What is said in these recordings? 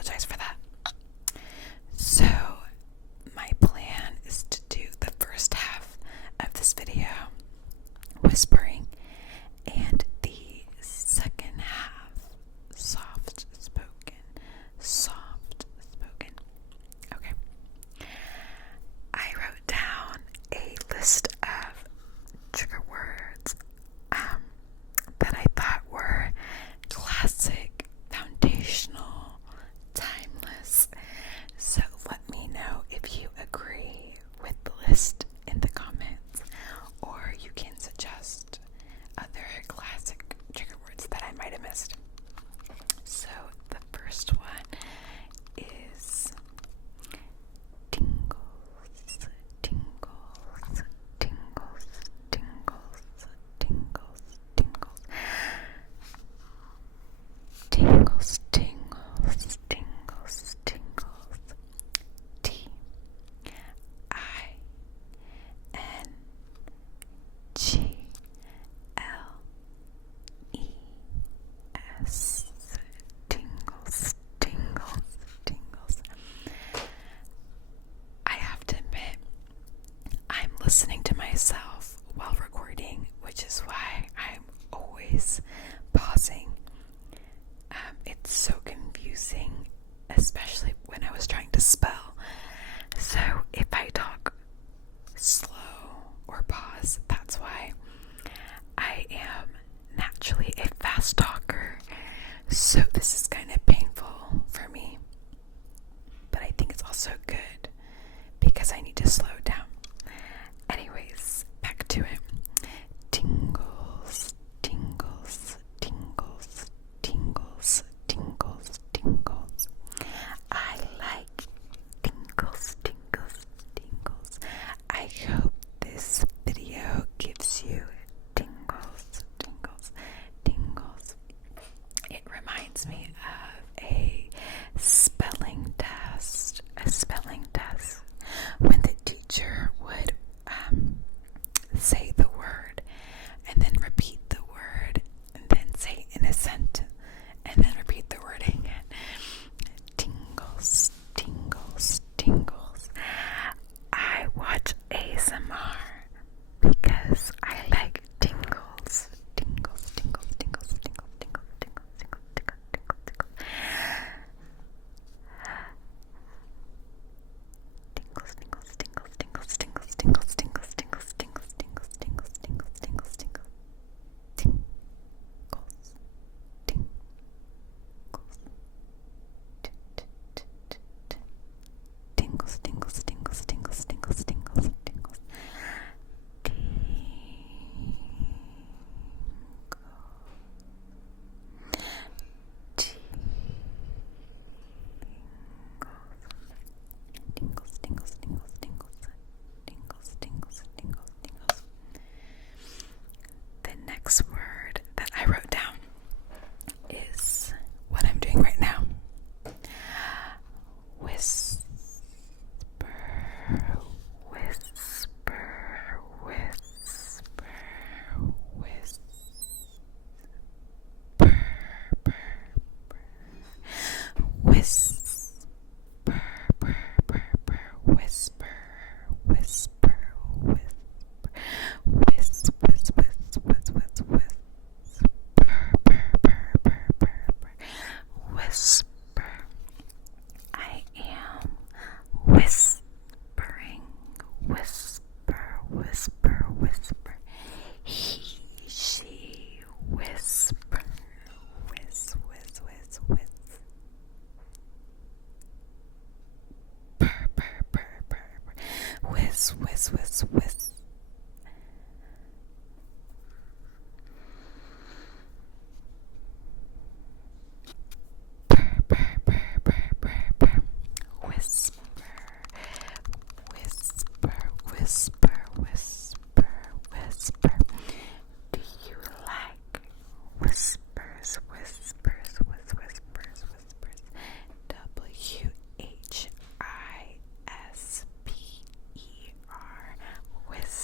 apologize for that. So, my plan is to do the first half of this video whispering, and the second half soft spoken. Okay. I wrote down a list of trigger words that I thought were classic, foundational, timeless. So let me know if you agree with the list in the comments, or you can suggest other classic trigger words that I might have missed. So the first one is tingles, tingles, tingles, tingles, tingles, tingles, tingles, tingles, tingles, tingles. Tingles, tingles, tingles. I have to admit, I'm listening to myself while recording, which is why I'm always pausing. It's so confusing, especially when I was trying to spell. So if I talk slow or pause, that's why. I am naturally a fast talker, so this is kind of painful for me, but I think it's also good because I need to slow down. Anyways, back to it. Tingles, tingles, tingles, tingles, tingles, tingles. I like tingles, tingles, tingles. I hope this video gives you tingles, tingles, tingles. It reminds me of a spelling test. When the teacher would say the word and then repeat the word and then say in a sentence and then repeat the word again. Tingles, tingles, tingles. I watch ASMR because I like tingles. Tingles, tingles, tingles, tingles, tingles, tingles, tingles, tingles, tingles, tingles. Tingles, tingles, tingles, tingles, tingles, tingles, tingles, tingles, tingles, tingles, tingles, tingles, tingles, tingles. Tingles. Tingles. Tingles, tingles, tingles, tingles, tingles, tingles, tingles. Tingles, tingles, tingles, tingles, tingles, tingles, tingles, tingles. The next word that I wrote down is what I'm doing right now. Whisper, whisper, whisper, whisper, whisper, whisper, whisper, whisper. I am whispering. Whisper, whisper, whisper. He, she, whisper. Whiz, whiz, whiz, whiz. Purr, purr, purr, purr, purr. Whiz, whiz, whiz, whiz. Purr, purr, purr, purr, purr, purr. Whisper, whisper, whisper, whisper, whisper. Do you like whispers, whispers, whispers, whispers? WHISPER, whisper.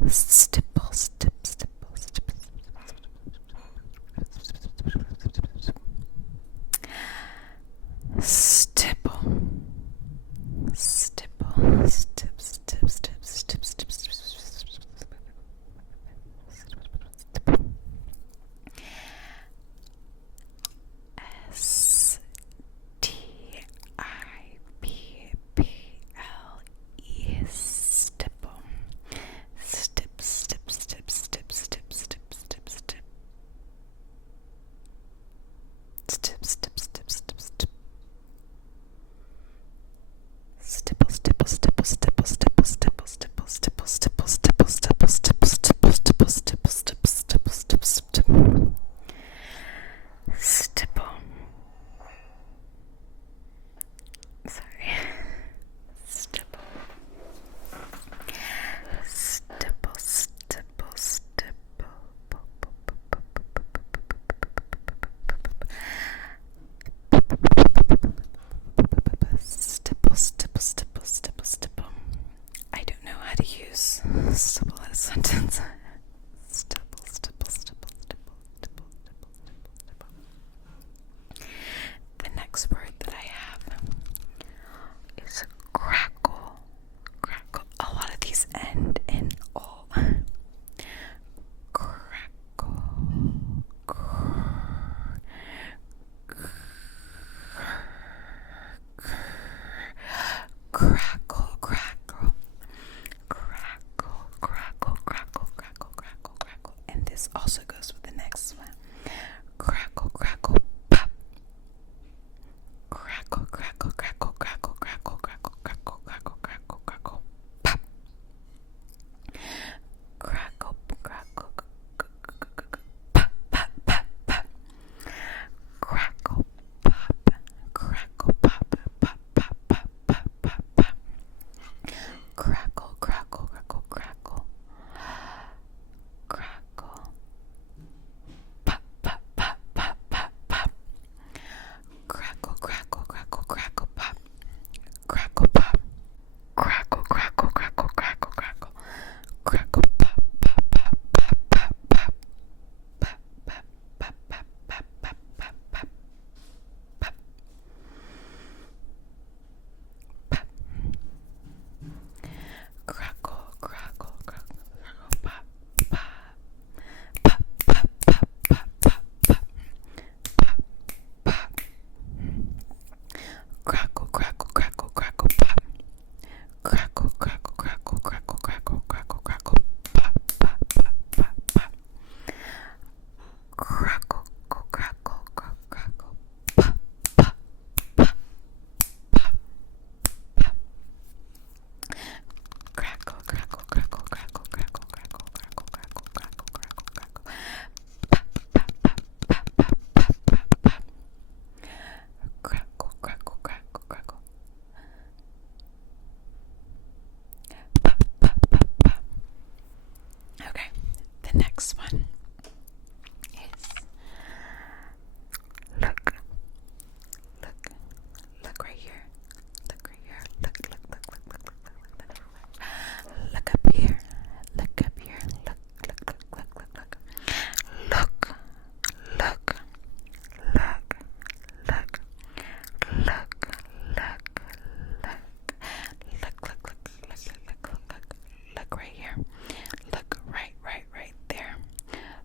Stipple, stip, stipple, stip, stipple, stipple, stip, stip, stip, stip, stip, stip, S-T-I-P-P-L-E, stipple. Stip, stip, stip, stip, stip, stip, stip, stip. Stip, stip, stip, stip, stip. Stipple, stipple, stipple, stipple, stipple, stipple, stipple, stipple, stipple, stipple, stipple, stipple, stipple, stipple, stipple, stipple, stipple, stipple, stipple. Stipple. Sorry. Stipple. Stipple, stipple, stipple. Stipple, stipple, stipple, stipple, stipple. I don't know how to use stipple in a sentence. Stipple, stipple, stipple, stipple, stipple, stipple, stipple, stipple. The next word that I have is crackle. Crackle. A lot of these end in O. Crackle. Crackle, crackle, crackle, crackle, crackle, crackle, crackle, crackle. And this also goes with the next one. Crackle, crackle, pop. Crackle, crackle, crackle, crackle, crackle, crackle, crackle, crackle, crackle, crackle, pop. Crackle, crackle, pop, pop, pop, pop. Crackle, pop, crackle, pop, pop, pop, pop, pop, pop, pop. Crackle, crackle, crackle, crackle. Crackle. Pop, pop, pop, pop, pop, pop. Crackle, crackle, crackle, crackle, pop. Crackle, pop. Crackle, crackle, crackle, crackle, crackle. Crackle, pop, pop, pop, pop, pop, pop. Pop, pop, pop, pop, pop, pop, pop, pop. Pop. Pop. Crackle, crackle, crackle, crackle, pop, pop. Pop, pop, pop, pop, pop, pop. Pop, pop. Crackle, crackle, crackle, crackle, pop. Crackle, crackle, crackle, crackle, crackle, crackle, crackle, pop, pop, pop, pop, pop. Crackle, crackle, crackle, crackle, pop, pop, pop, pop, pop. Crackle, crackle, crackle, crackle, crackle, crackle, crackle, crackle, crackle, crackle, crackle. Pop, pop, pop, pop, pop, pop, pop, pop. Crackle, crackle, crackle, crackle. Pop, pop, pop, pop. Okay, the next one is look, look right here, look right here, look up here, look up here, look, look right here, look right there,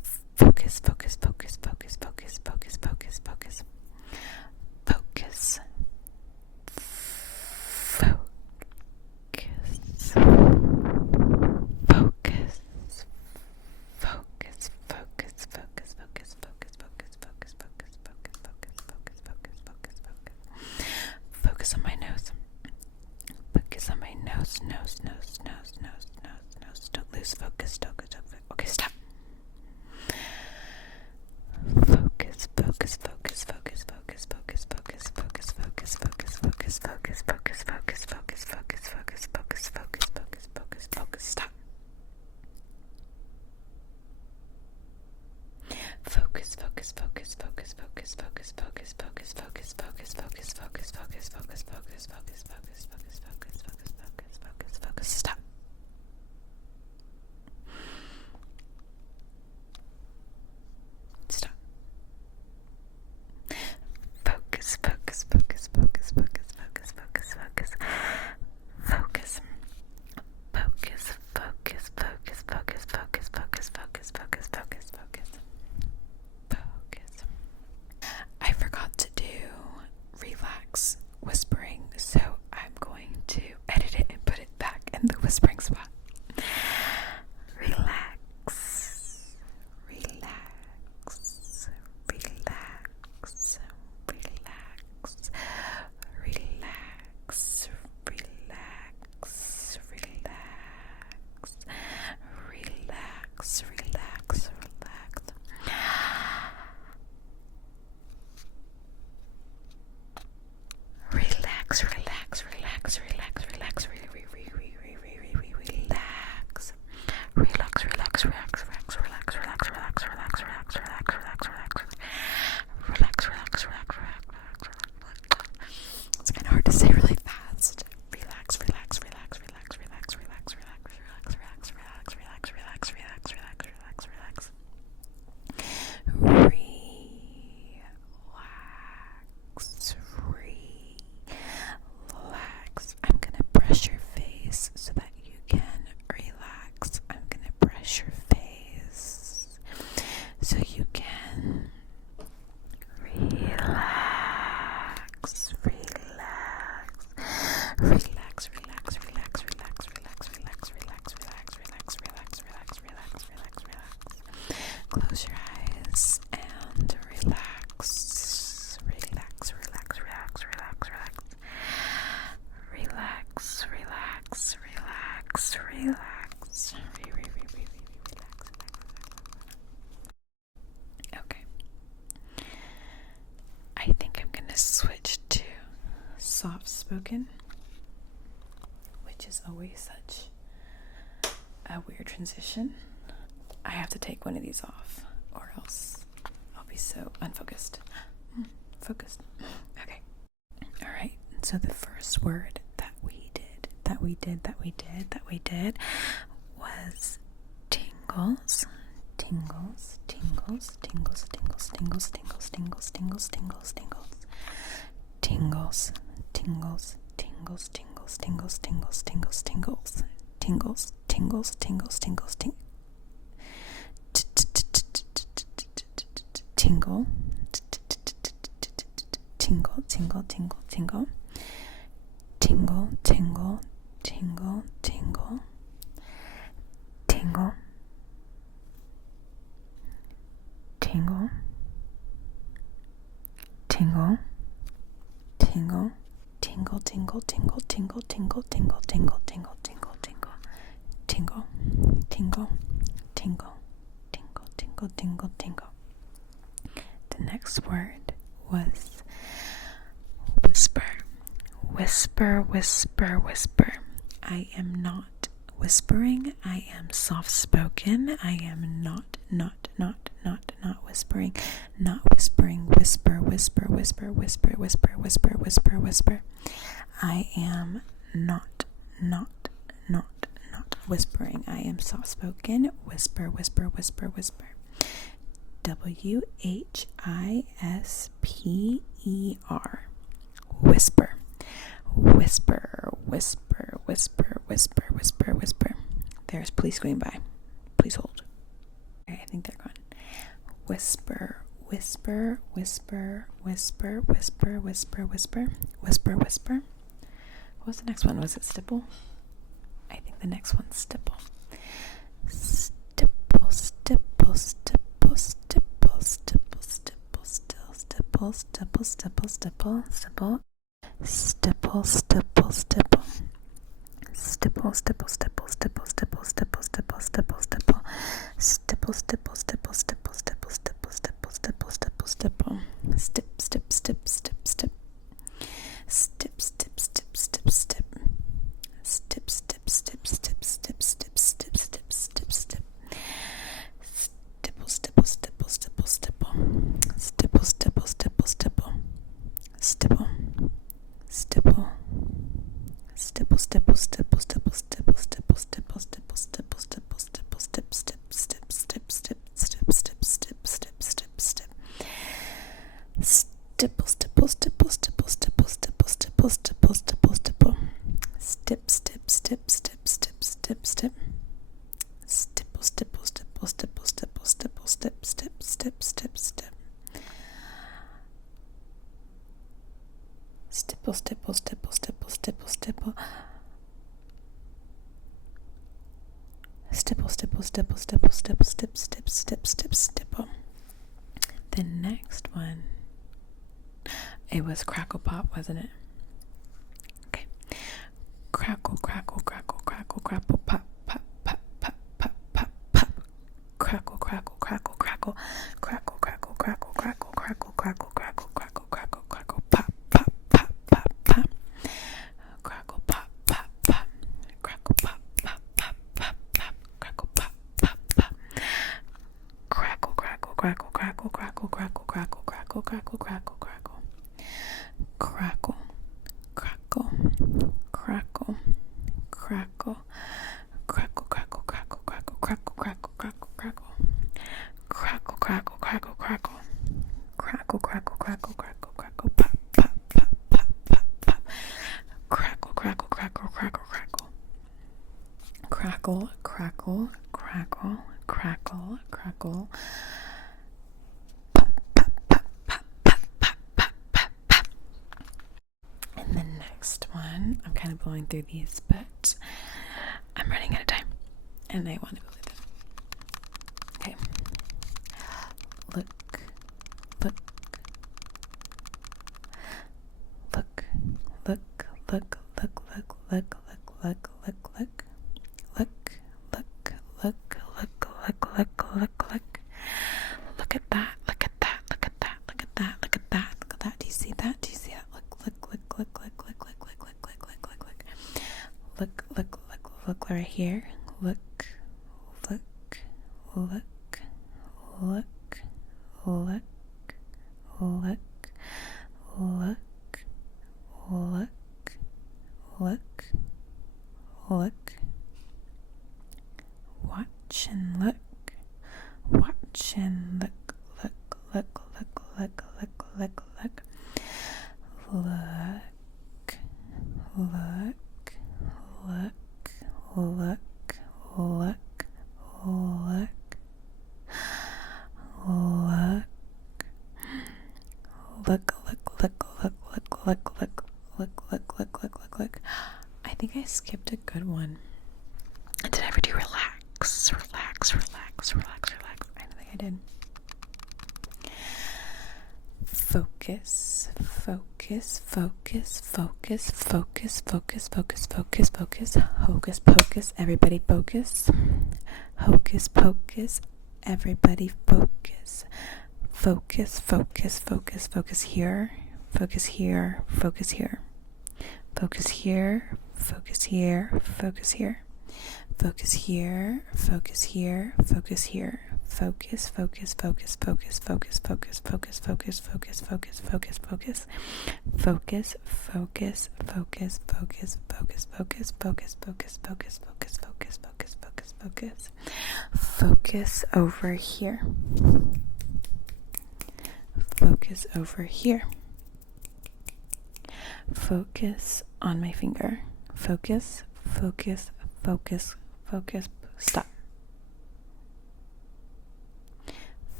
Focus, focus, focus, focus, focus, focus, focus, focus. Focus. Focus. Focus. Focus, focus, focus, focus, focus, focus, focus, focus, focus, focus, focus, focus, focus, focus. Focus on my nose. Focus on my nose, nose, nose, nose, nose, nose, nose. Don't lose focus. Don't. Okay, stop. Focus, focus, focus, focus, focus, focus, focus, focus, focus, focus, focus, focus, focus, focus, focus, focus, focus, focus, focus, focus, focus, focus. Stop. Focus, focus, focus, focus, focus, focus, focus, focus, focus, focus, focus, focus, focus, focus, focus, focus, focus, focus, focus, focus, focus, focus, focus. Stop. Stop. Focus, focus, focus, focus, focus, focus, focus, focus. Focus. Focus, focus, focus, focus, focus, focus, focus, focus, focus, focus. Focus. I forgot to do relax whispering, so I'm going to edit it and put it back in the whispering spot. Relax. Relax. Relax. Relax. Relax. Relax. Relax. Relax. Relax. Relax. Relax, relax, relax, relax, relax, relax, relax, relax, relax, relax, relax, relax, relax, relax, relax, relax, relax, relax, relax, relax, relax, it's kind of hard to say really fast. Relax, relax, relax, relax, relax, relax, relax, relax, relax, relax, relax, relax, relax, relax, relax, relax. Relax. I'm gonna brush your face so that you can relax. I'm gonna brush your face so you can relax. Relax. Relax. Relax. Relax. Relax. Relax. Relax. Relax. Relax. Relax. Relax. Relax. Relax. Relax. Relax. Close your eyes and relax. Relax. Relax. Relax. Relax. Relax. Relax. Relax. Relax. Relax. Relax. Okay. I think I'm gonna switch to soft spoken, which is always such a weird transition. I have to take one of these off or else I'll be so unfocused. Focused. Okay. All right. So the first word that we did was tingles. Tingles, tingles, tingles, tingles, tingles, tingles, tingles, tingles, tingles, tingles. Tingles, tingles, tingles, tingles, tingles, tingles, tingles, tingles. Tingles, tingles, tingles, tingles, tingles. Tingle, tingle, tingle, tingle, tingle, tingle, tingle, tingle, tingle, tingle, tingle, tingle, tingle, tingle, tingle, tingle, tingle, tingle, tingle, tingle, tingle, tingle, tingle, tingle, tingle, tingle, tingle, tingle, tingle, tingle. The next word was whisper. Whisper, whisper, whisper. I am not whispering. I am soft spoken. I am not whispering. Not whispering. Whisper, whisper, whisper, whisper, whisper, whisper, whisper, whisper. I am not whispering. I am soft spoken. Whisper, whisper, whisper, whisper. WHISPER. Whisper. Whisper, whisper, whisper, whisper, whisper, whisper. There's police going by. Please hold. Okay, I think they're gone. whisper, whisper, whisper, whisper, whisper, whisper, whisper, whisper, whisper. What was the next one? Was it stipple? I think the next one's stipple. Stipple, stipple, stipple, stipple, stipple, stipple, still, stipple, stipple, stipple, stipple, stipple, stipple, stipple, stipple. Stipple, stipple, stipple, stipple, stipple, stipple, stipple, stipple, stipple, stipple, stipple, stipple, stipple, stipple, stipple, stipple, stipple, stipple, stipple, stip, stip, stip, stip, stip, stip, stip, stip, stip, stip, stip, stip, stip, stip, stip, stip, stip, stip, stip, stip, stipple, stipple, stipple, stipple, stipple, stipple, stipple, stipple, stipple, stipple, stipple. Stipple, stipple, stipple, stipple, stipple, stipple, stipple, stipple, stipple, stipple, stipple, stip, stip, stip, stip, stip, stip, stip, stip, stip, stip, stip. Stipple, stipple, stipple, stipple, stipple, stipple, stipple, stipple, stipple, stipple. Stip, stip, stip, stip, stip, stip, stip. Stipple, stipple, stipple, stipple, stipple, stipple, stip, stip, stip, stip, stip. Stipple, stipple, stipple, stipple, stipple, stipple. Stipple, stipple, stipple, stipple, stipple, stip, stip, stip, stip, stipple. The next one, it was crackle pop, wasn't it? Okay. Crackle, crackle, crackle, crackle, crackle, pop, pop, pop, pop, pop, pop, pop. Crackle, crackle, crackle, crackle, crackle, crackle, crackle, crackle, crackle, crackle, crackle, crackle, crackle, crackle, pop, pop, pop, pop, pop. Crackle, pop, pop, pop. Crackle, pop, pop, pop, pop, pop. Crackle, pop, pop, pop. Crackle, crackle, crackle, crackle, crackle, crackle, crackle, crackle, crackle, crackle, crackle. Crackle, crackle, crackle, crackle, crackle, crackle, crackle, crackle, crackle, crackle, crackle, crackle. Crackle, crackle, crackle, crackle. Crackle, crackle, crackle, crackle, crackle, pop, pop, pop, pop, pop, pop. Crackle, crackle, crackle, crackle, crackle. Crackle, crackle, crackle, crackle, crackle. Pop, pop, pop, pop, pop, pop, pop, pop, pop. And the next one, I'm kind of blowing through these, but I'm running out of time, and I want to go with them. Okay. Look, look, look, look, look, look, look, look, look, look, look, look, look, look, look, look, look, look, look, look. Look at that, look at that, look at that, look at that, look at that, look at that. Do you see that? Do you see that? Look, look, look, look, look, look, look, look, look, look, look, look, look. Look, look, look, look right here. Look, look, look, look, look, look, look, look, look, look. Watch and look. Watch and look, look, look, look, look, look, look, look. Look, look, look, look, look, look, look. Look, look, look, look, look, look, look, look, look, look, look, look. I think I skipped a good one. Did I ever do relax, relax, relax, relax, relax? I don't think I did. Focus, focus, focus, focus, focus, focus, focus, focus, focus, hocus pocus, everybody focus. Hocus pocus, everybody focus. Focus, focus, focus, focus here, focus here, focus here. Focus here, focus here, focus here. Focus here, focus here, focus here. Focus, focus, focus, focus, focus, focus, focus, focus, focus, focus, focus, focus. Focus, focus, focus, focus, focus, focus, focus, focus, focus, focus, focus, focus, focus, focus. Focus over here. Focus over here. Focus on my finger. Focus, focus, focus, focus, stop.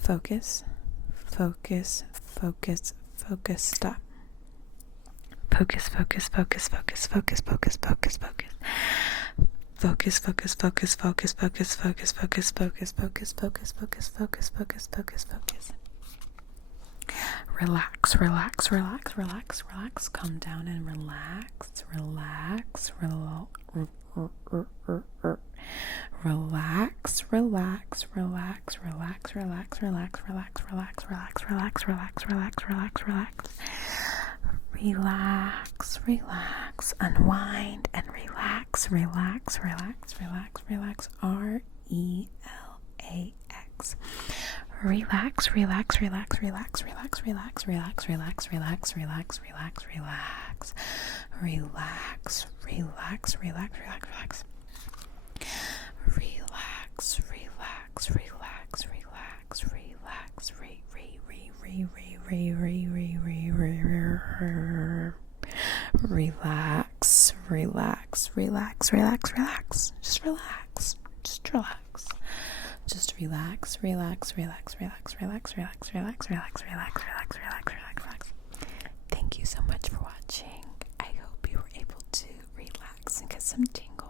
Focus. Focus. Focus. Focus. Stop. Focus. Focus. Focus. Focus. Focus. Focus. Focus. Focus. Focus, focus, focus, focus, focus, focus, focus, focus, focus, focus, focus, focus, focus, focus, focus. Relax, relax, relax, relax, relax. Calm down and relax, relax, relax, relax, relax, relax, relax, relax, relax, relax, relax, relax, relax, relax, relax, relax. Relax, relax, unwind and relax, relax, relax, relax, relax. RELAX. Relax, relax, relax, relax, relax, relax, relax, relax, relax, relax, relax, relax. Relax, relax, relax, relax, relax. Relax, relax, relax, relax, relax, relax, relax, relax, relax, relax. Just relax. Just relax. Just relax, relax, relax, relax, relax, relax, relax, relax, relax, relax, relax, relax, relax. Thank you so much for watching. I hope you were able to relax and get some tingles.